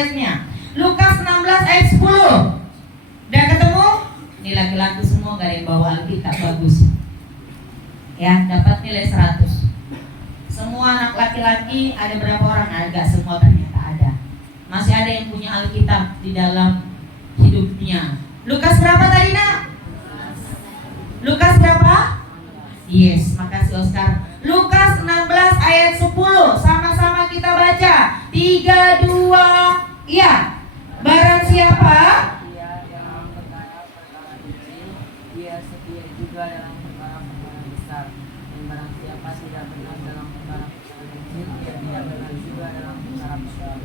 ayatnya. Lukas 16 ayat 10. Udah ketemu? Ini laki-laki semua gak ada yang bawa Alkitab, bagus. Ya, dapat nilai 100. Semua anak laki-laki ada berapa orang? Agak semua ternyata ada. Masih ada yang punya Alkitab di dalam hidupnya. Lukas berapa tadi nak? Lukas berapa? Yes, makasih Oscar. Lukas 16 ayat 10. Sama-sama kita baca. 3, 2, iya. Barang siapa? Dia dalam perkara-perkara kecil, dia setia juga dalam perkara-perkara besar. Dan barang siapa tidak benar dalam perkara-perkara kecil, dia tidak benar juga dalam perkara besar.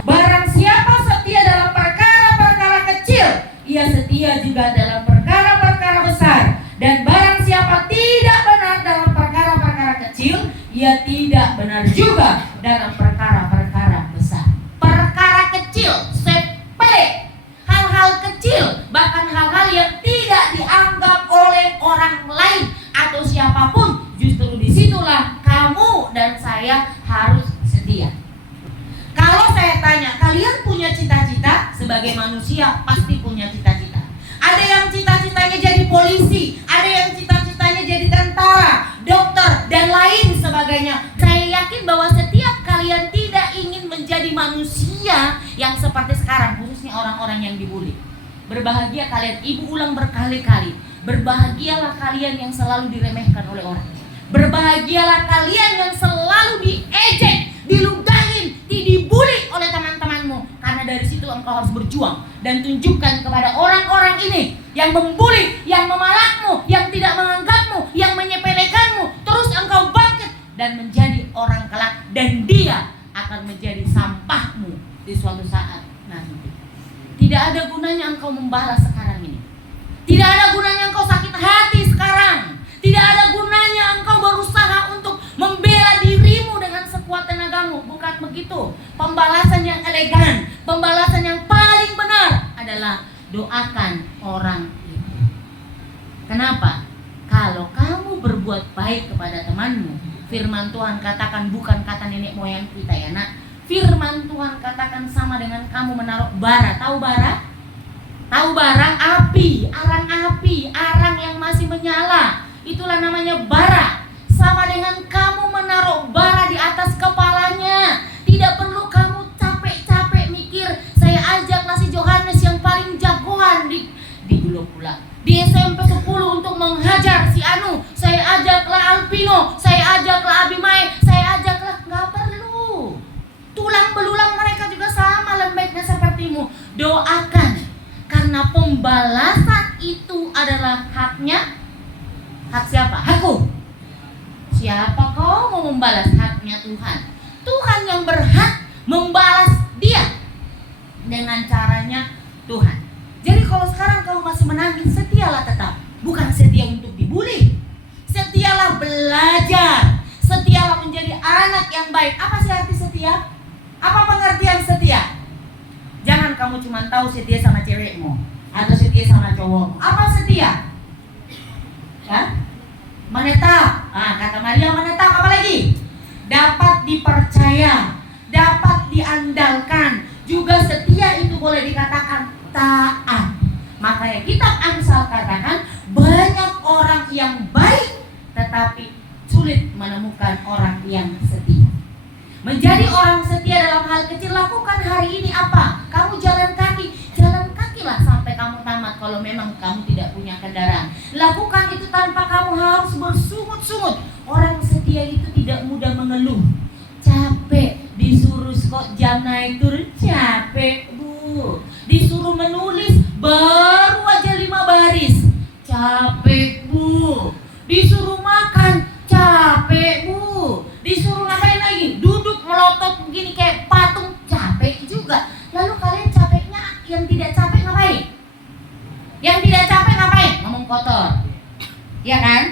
Barang siapa setia dalam perkara-perkara kecil, ia setia juga dalam perkara-perkara besar. Dan barang siapa tidak benar dalam perkara-perkara kecil, ia tidak benar juga dalam perkara-perkara besar. Perkara kecil, sepele, hal-hal kecil, bahkan hal-hal yang tidak dianggap oleh orang lain atau siapapun, justru disitulah kamu dan saya harus setia. Kalau saya tanya, kalian punya cita-cita? Sebagai manusia pasti punya cita-cita. Ada yang cita-citanya jadi polisi, ada yang cita-citanya jadi tentara, dokter, dan lain sebagainya. Saya yakin bahwa setiap kalian tidak ingin menjadi manusia yang seperti sekarang, khususnya orang-orang yang dibully. Berbahagia kalian, ibu ulang berkali-kali, berbahagialah kalian yang selalu diremehkan oleh orang. Berbahagialah kalian yang selalu diejek, diludahin, dibully oleh teman-temanmu. Karena dari situ engkau harus berjuang dan tunjukkan kepada orang-orang ini yang membuli, yang memalakmu, yang tidak menganggapmu, yang menyepelekanmu. Terus engkau bangkit dan menjadi orang kelak, dan dia akan menjadi sampahmu di suatu saat nanti. Tidak ada gunanya engkau membalas sekarang ini. Tidak ada gunanya engkau sakit hati sekarang. Tidak ada gunanya engkau berusaha untuk membela dirimu dengan sekuat tenagamu. Bukan begitu. Pembalasan yang elegan, pembalasan yang paling benar adalah doakan orang itu. Kenapa? Kalau kamu berbuat baik kepada temanmu, firman Tuhan katakan, bukan kata nenek moyang kita ya nak. Firman Tuhan katakan sama dengan kamu menaruh bara. Tahu bara? Tahu bara? Api, arang yang masih menyala. Itulah namanya bara. Sama dengan kamu menaruh bara di atas kepalanya. Tidak perlu kamu capek-capek mikir, saya ajaklah si Johannes yang paling jagoan di Bulog pula, di SMP 10 untuk menghajar si Anu. Saya ajaklah Alpino, saya ajaklah Abimae, saya ajaklah. Nggak perlu. Tulang belulang mereka juga sama lembeknya sepertimu. Doakan, karena pembalasan itu adalah haknya. Hak siapa? Hakku. Siapa kau mau membalas? Haknya Tuhan. Tuhan yang berhak membalas dia dengan caranya Tuhan. Jadi kalau sekarang kau masih menangis, setialah tetap. Bukan setia untuk dibully. Setialah belajar. Setialah menjadi anak yang baik. Apa sih arti setia? Apa pengertian setia? Jangan kamu cuma tahu setia sama cewekmu atau setia sama cowokmu. Apa setia? Ya? Menetap. Kata Maria menetap, apa lagi? Dapat dipercaya, dapat diandalkan. Juga setia itu boleh dikatakan taat. Makanya kitab Amsal katakan banyak orang yang baik tetapi sulit menemukan orang yang setia. Menjadi orang setia dalam hal kecil, lakukan hari ini apa? Kamu jalan kakilah sampai kamu tamat. Kalau memang kamu tidak punya kendaraan, lakukan itu tanpa kamu harus bersungut-sungut. Orang setia itu tidak mudah mengeluh. Capek, disuruh kok jam naik turun, capek bu. Disuruh menulis baru aja 5 baris, capek bu. Disuruh makan, capek bu. Disuruh ngapain lagi? Duduk melotot begini kayak patung, capek juga. Lalu kalian capeknya, yang tidak capek ngapain? Yang tidak capek ngapain? Ngomong kotor. Ya kan?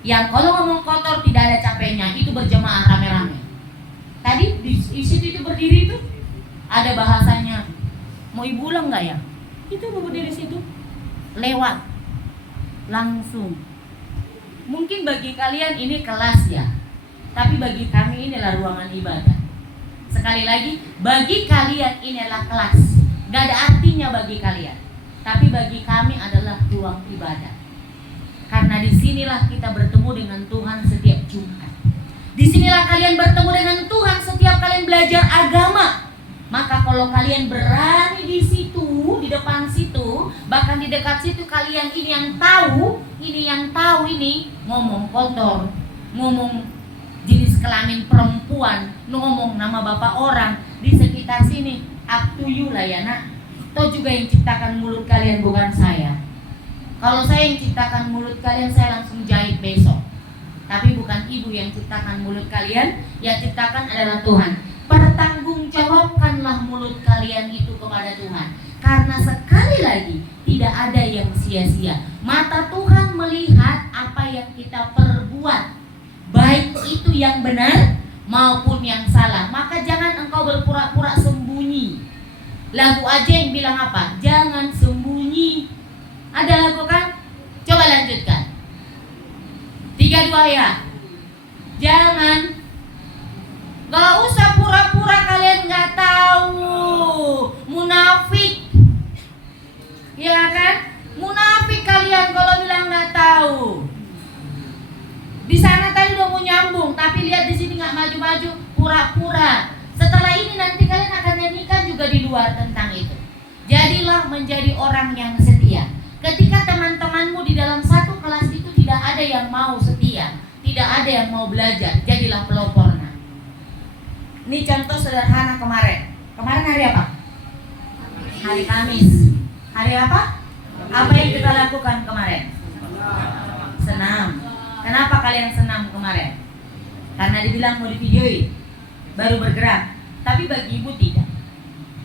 Yang kalau ngomong kotor tidak ada capeknya, itu berjamaah rame-rame. Tadi di situ itu berdiri itu ada bahasanya. Mau ibu ulang nggak ya? Itu berdiri situ, lewat, langsung. Mungkin bagi kalian ini kelas ya, tapi bagi kami inilah ruangan ibadah. Sekali lagi, bagi kalian ini adalah kelas. Gak ada artinya bagi kalian. Tapi bagi kami adalah ruang ibadah. Karena disinilah kita bertemu dengan Tuhan setiap Jumat. Disinilah kalian bertemu dengan Tuhan setiap kalian belajar agama. Maka kalau kalian berani di situ, di depan situ, bahkan di dekat situ kalian ini yang tahu ini ngomong kotor, ngomong jenis kelamin perempuan, ngomong nama bapak orang di sekitar sini, up to you lah ya nak. Toh juga yang ciptakan mulut kalian bukan saya. Kalau saya yang ciptakan mulut kalian, saya langsung jahit besok. Tapi bukan ibu yang ciptakan mulut kalian, yang ciptakan adalah Tuhan. Pertanggungjawabkanlah mulut kalian itu kepada Tuhan. Karena sekali lagi tidak ada yang sia-sia. Mata Tuhan melihat apa yang kita perbuat, baik itu yang benar maupun yang salah. Maka jangan engkau berpura-pura sembunyi. Lagu aja yang bilang apa? Jangan sembunyi. Ada lagu kan? Coba lanjutkan. 3, 2 ya. Jangan. Gak usah pura-pura kalian gak tahu. Munafik. Ya kan? Munafik kalian kalau bilang gak tahu. Di sana tadi udah mau nyambung, tapi lihat di sini nggak maju-maju, pura-pura. Setelah ini nanti kalian akan nyanyikan juga di luar tentang itu. Jadilah menjadi orang yang setia. Ketika teman-temanmu di dalam satu kelas itu tidak ada yang mau setia, tidak ada yang mau belajar, jadilah pelopornya. Ini contoh sederhana kemarin. Kemarin hari apa? Hari Kamis. Hari apa? Apa yang kita lakukan kemarin? Senam. Kenapa kalian senam kemarin? Karena dibilang mau divideoin, baru bergerak. Tapi bagi ibu tidak.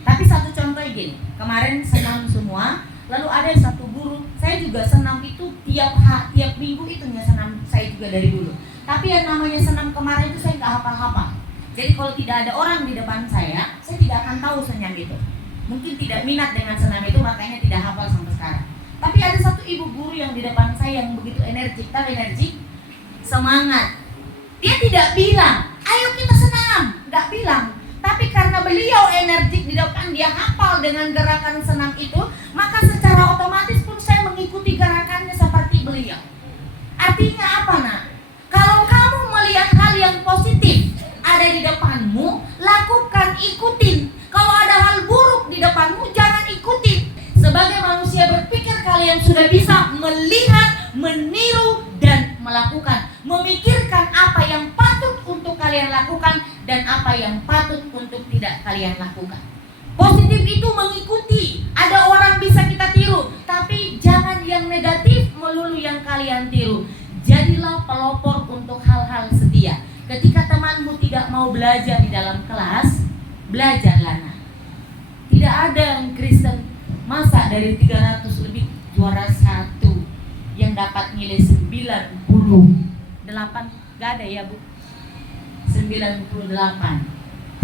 Tapi satu contoh gini, kemarin senam semua, lalu ada satu guru, saya juga senam itu tiap minggu itu senam saya juga dari dulu. Tapi yang namanya senam kemarin itu saya nggak hafal-hafal. Jadi kalau tidak ada orang di depan saya tidak akan tahu senam itu. Mungkin tidak minat dengan senam itu, makanya tidak hafal sampai sekarang. Tapi ada satu ibu guru yang di depan saya yang begitu energik, semangat. Dia tidak bilang, ayo kita senam, nggak bilang. Tapi karena beliau energik di depan, dia hafal dengan gerakan senam itu, maka secara otomatis pun saya mengikuti gerakannya seperti beliau. Artinya apa nak? Kalau kamu melihat hal yang positif ada di depanmu, lakukan, ikutin. Kalau ada hal buruk di depanmu, jangan ikutin. Sebagai manusia berpikir, kalian sudah bisa melihat, meniru, dan melakukan. Memikirkan apa yang patut untuk kalian lakukan dan apa yang patut untuk tidak kalian lakukan. Positif itu mengikuti. Ada orang bisa kita tiru, tapi jangan yang negatif melulu yang kalian tiru. Jadilah pelopor untuk hal-hal setia. Ketika temanmu tidak mau belajar di dalam kelas, belajarlah nak. Tidak ada yang Kristen masa dari 300 lebih juara 1 yang dapat nilai 98. Gak ada ya bu? 98.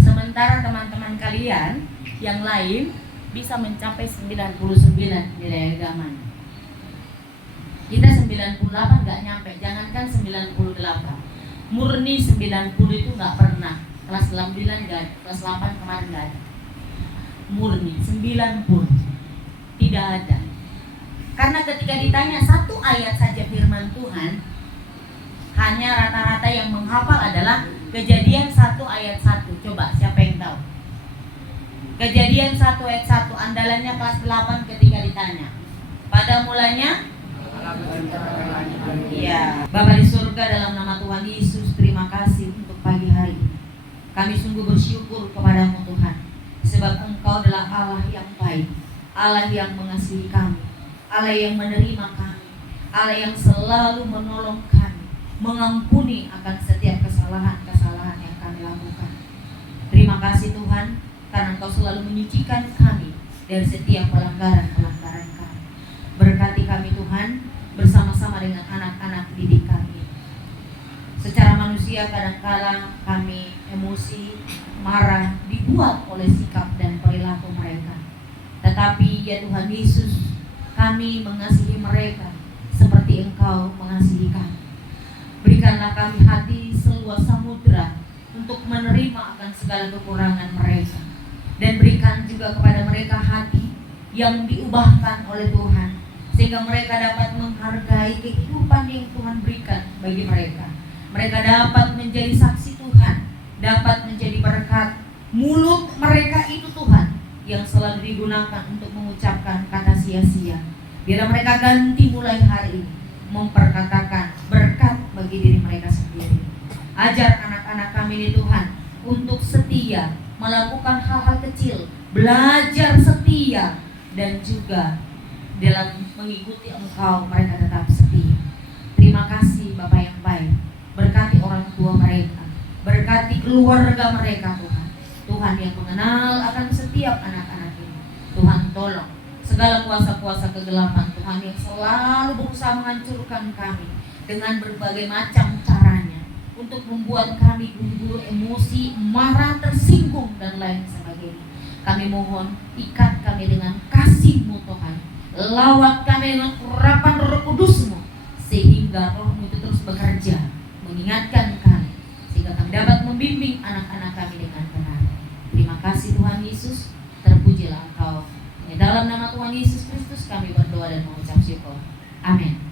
Sementara teman-teman kalian yang lain bisa mencapai 99 nilai agamanya. Kita 98 gak nyampe, jangankan 98. Murni 90 itu gak pernah. Kelas 9 gak ada, kelas 8 kemarin gak ada. Murni 90 tidak ada. Karena ketika ditanya satu ayat saja firman Tuhan, hanya rata-rata yang menghafal adalah Kejadian 1 ayat 1. Coba siapa yang tahu? Kejadian 1 ayat 1, andalannya kelas 8 ketika ditanya. Pada mulanya ya, Bapa di surga, dalam nama Tuhan Yesus, terima kasih untuk pagi hari ini. Kami sungguh bersyukur kepadamu Tuhan, sebab Engkau adalah Allah yang baik, Allah yang mengasihi kami, Allah yang menerima kami, Allah yang selalu menolong kami, mengampuni akan setiap kesalahan-kesalahan yang kami lakukan. Terima kasih Tuhan, karena Engkau selalu menyucikan kami dari setiap pelanggaran-pelanggaran kami. Berkati kami Tuhan, bersama-sama dengan anak-anak didik kami. Secara manusia kadang-kala kami emosi, marah, dibuat oleh sikap dan perilaku mereka. Tetapi ya Tuhan Yesus, kami mengasihi mereka seperti Engkau mengasihi kami. Berikanlah kami hati seluas samudra untuk untuk menerima akan segala kekurangan mereka. Dan berikan juga kepada mereka hati yang diubahkan oleh Tuhan, sehingga mereka dapat menghargai kehidupan yang Tuhan berikan bagi mereka. Mereka dapat menjadi saksi Tuhan, dapat menjadi berkat. Mulut mereka itu Tuhan yang selalu digunakan untuk mengucapkan kata sia-sia. Biarlah mereka ganti mulai hari ini memperkatakan berkat bagi diri mereka sendiri. Ajar anak-anak kami ini Tuhan untuk setia, melakukan hal-hal kecil, belajar setia, dan juga dalam mengikuti Engkau mereka tetap setia. Terima kasih Bapa yang baik. Berkati orang tua mereka, berkati keluarga mereka Tuhan. Tuhan yang mengenal akan setiap anak-anak ini. Tuhan tolong segala kuasa-kuasa kegelapan Tuhan yang selalu berusaha menghancurkan kami dengan berbagai macam caranya untuk membuat kami buru-buru emosi, marah, tersinggung dan lain sebagainya. Kami mohon ikat kami dengan kasih-Mu Tuhan. Lawat kami dengan urapan Roh Kudus-Mu, sehingga Roh-Mu itu terus bekerja mengingatkan kami, sehingga kami dapat membimbing anak-anak kami dengan benar. Terima kasih Tuhan Yesus, terpujilah Engkau. Dalam nama Tuhan Yesus Kristus kami berdoa dan mengucap syukur. Amin.